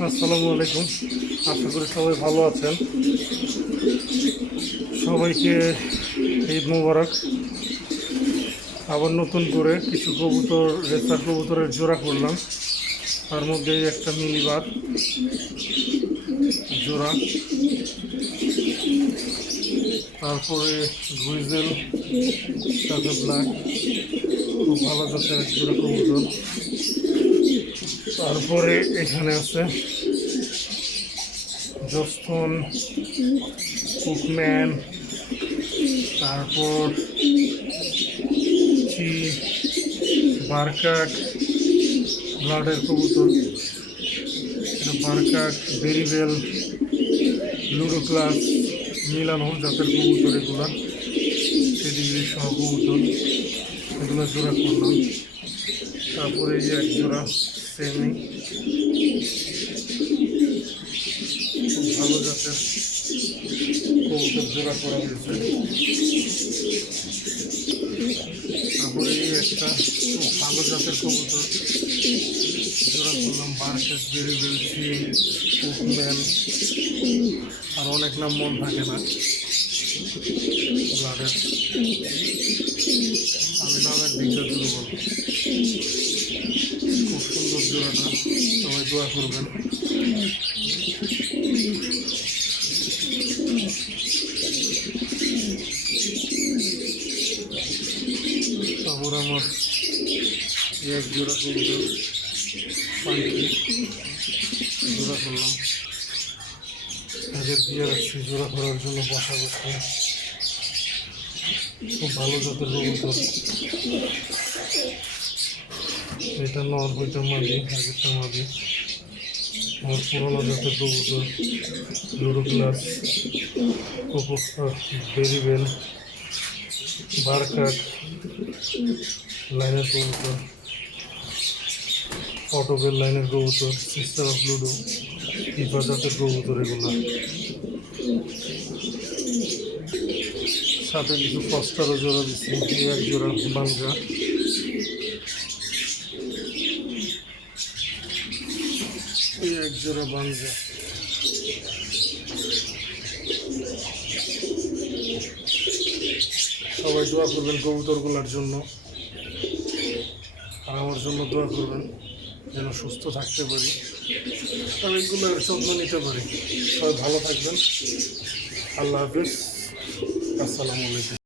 আসসালামু আলাইকুম। আশা করি সবাই ভালো আছেন। সবাইকে ঈদ মোবারক। আবার নতুন করে কিছু কবুতর, রেসার কবুতরের জোড়া করলাম। তার মধ্যে একটা মিলিবার জোড়া, তারপরে গুইজেল সাথে ব্ল্যাক, খুব ভালো জাতের এক জোড়া কবুতর। তারপরে এখানে আছে জস্তন, কুকম্যান, তারপর বারকাক, ব্লাডের কবুতর, এটা বারকাক, বেরিবেল, লুডো ক্লাস মিলানো জাতের কবুতর, এগুলা পেডিগ্রি সহ কবুতর, এগুলো জোড়া করলাম। তারপরে এই যে এক জোড়া সেমি, খুব ভালো জাতের কবুতর জোড়া করা হয়েছে। তারপরে এই একটা খুব ভালো জাতের কবুতর জোড়া করলাম, বার্কেট, বেরিবেল, কুকম্যান, আর অনেক নাম মন থাকে না ব্লাডের, আমি নামের দিকটা দুর্বল। খুব সুন্দর জোড়াটা, সবাই দোয়া করবেন। তারপর আমার এক জোড়া কবুতর পাখি জোড়া করলাম, তাদের দিয়ে রাখছি জোড়া করার জন্য বসা বসে। খুব ভালো জাতের কবুতর, এটা নর, ওইটা মাদি, আগেরটা মাদি। আমার পুরোনো জাতের কবুতর, লুডো ক্লাস, বেরিবেল, বারকাক লাইনের কবুতর, অটোবেল লাইনের কবুতর, সিস্টার অফ লুডো, ইফা জাতের কবুতর এগুলো। সাথে কিছু ফস্টারও জোড়া দিচ্ছি, এই এক জোড়া বাঙ্গা, এই এক জোড়া বাঙ্গা। সবাই দোয়া করবেন কবুতরগুলোর জন্য, আর আমার জন্য দোয়া করবেন যেন সুস্থ থাকতে পারি আর এগুলোর যত্ন নিতে পারি। সবাই ভালো থাকবেন। আল্লাহ হাফিজ। আসসালামু আলাইকুম।